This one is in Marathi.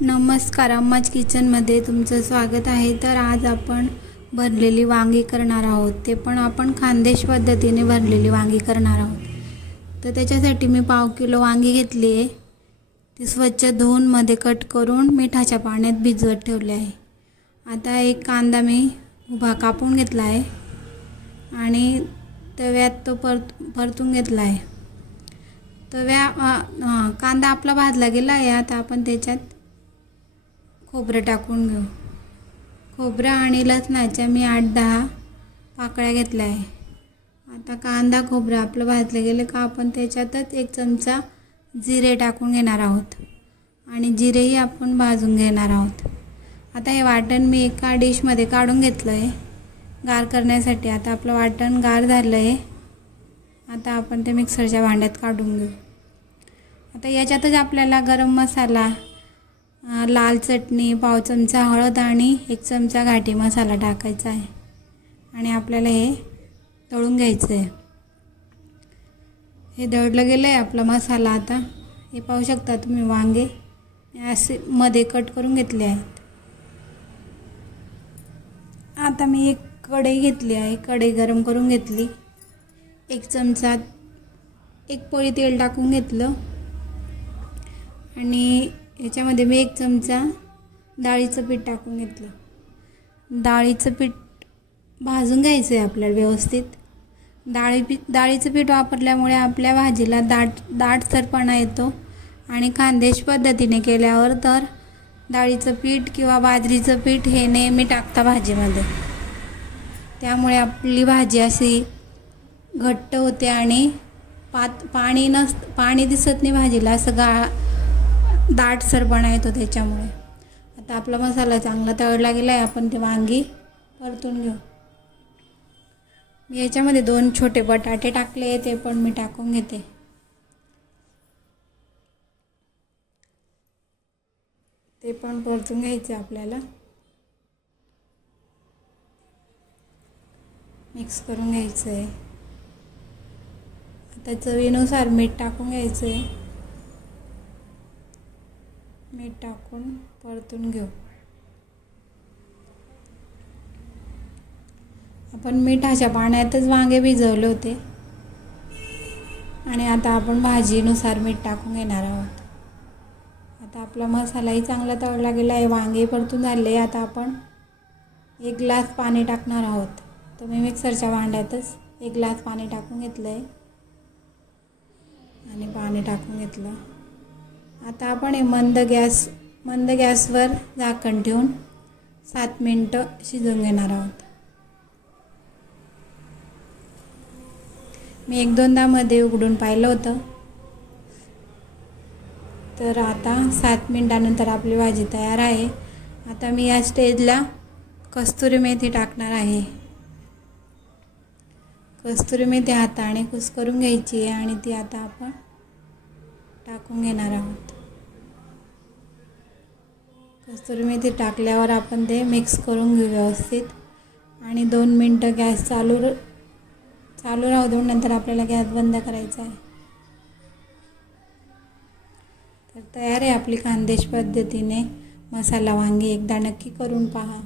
नमस्कार, अम्माज किचनमध्ये तुमचं स्वागत आहे। तर आज आपण भरलेली वांगी करणार आहोत, ते पण आपण खानदेश पद्धतीने भरलेली वांगी करणार आहोत। तर त्याच्यासाठी मी पाव किलो वांगी घेतली आहे, ती स्वच्छ धुवून मध्ये कट करून मिठाच्या पाण्यात भिजवत ठेवले आहे। आता एक कांदा मी उभा कापून घेतला आहे आणि तव्यात तो परतून घेतला आहे। कांदा आपला भाजला गेला आहे। आता आपण त्याच्यात खोबरं टाकून घेऊ। खोबरं आणि लसणाच्या मी 8-10 पाकळ्या घेतल्या आहे। आता कांदा खोबरं आपलं भाजलं गेलं का आपण त्याच्यातच 1 चमचा जिरे टाकून घेणार आहोत आणि जिरेही आपण भाजून घेणार आहोत। आता हे वाटण मी एका डिशमध्ये काढून घेतलं आहे गार करण्यासाठी। आता आपलं वाटण गार झालं आहे। आता आपण ते मिक्सरच्या भांड्यात काढून घेऊ। आता याच्यातच आपल्याला गरम मसाला, लाल चटणी, पाव चमचा हळद आणि 1 चमचा घाटी मसाला टाकायचा आहे आणि आपल्याला हे तळून घ्यायचं आहे। हे दळलं गेलं आहे आपला मसाला। आता हे पाहू शकता तुम्ही, वांगे असे मध्ये कट करून घेतले आहेत। आता मी एक कढई घेतली आहे, कढई गरम करून घेतली। 1 चमचा 1 पळी तेल टाकून घेतलं आणि याच्यामध्ये मी 1 चमचा डाळीचं पीठ टाकून घेतलं। डाळीचं पीठ भाजून घ्यायचं आहे आपल्याला व्यवस्थित। डाळीचं पीठ वापरल्यामुळे आपल्या भाजीला दाटसरपणा येतो आणि खानदेश पद्धतीने केल्यावर तर डाळीचं पीठ किंवा बाजरीचं पीठ हे नेहमी टाकता भाजीमध्ये, त्यामुळे आपली भाजी अशी घट्ट होते आणि पाणी दिसत नाही भाजीला, असं दाटसरपणा येतो त्याच्यामुळे। आता आपला मसाला चांगला तळला गेला आहे, आपण ते वांगी परतून घेऊ। मी याच्यामध्ये 2 छोटे बटाटे टाकले, ते पण मी टाकून घेते। ते पण परतून घ्यायचे आपल्याला, मिक्स करून घ्यायचं आहे। आता चवीनुसार मीठ टाकून घ्यायचं आहे। मीठ टाकून परतून घेऊ। आपण मिठाच्या पाण्यातच वांगे भिजवले होते आणि आता आपण भाजीनुसार मीठ टाकून घेणार आहोत। आता आपला मसालाही चांगला तळला गेला आहे, वांगे परतून झाले। आता आपण 1 ग्लास पाणी टाकणार आहोत। तर मी मिक्सरच्या भांड्यातच 1 ग्लास पाणी टाकून घेतलं आहे आणि पाणी टाकून घेतलं। आता आपण हे मंद गॅसवर झाकण ठेवून 7 मिनिटं शिजवून घेणार आहोत। मी 1-2दा मध्ये उघडून पाहिलं होतं। तर आता 7 मिनिटानंतर आपली भाजी तयार आहे। आता मी या स्टेजला कस्तुरी मेथी टाकणार आहे। कस्तुरी मेथी हाताने कुस्करून घ्यायची आहे आणि ती आता आपण टाकून घेणार आहोत। कस्तुरी मेथी टाकल्यावर आपण ते मिक्स करून घेऊ व्यवस्थित आणि 2 मिनिटं गॅस चालू राहू देऊन नंतर आपल्याला गॅस बंद करायचा आहे। तर तयार आहे आपली खानदेश पद्धतीने मसाला वांगी। एकदा नक्की करून पहा।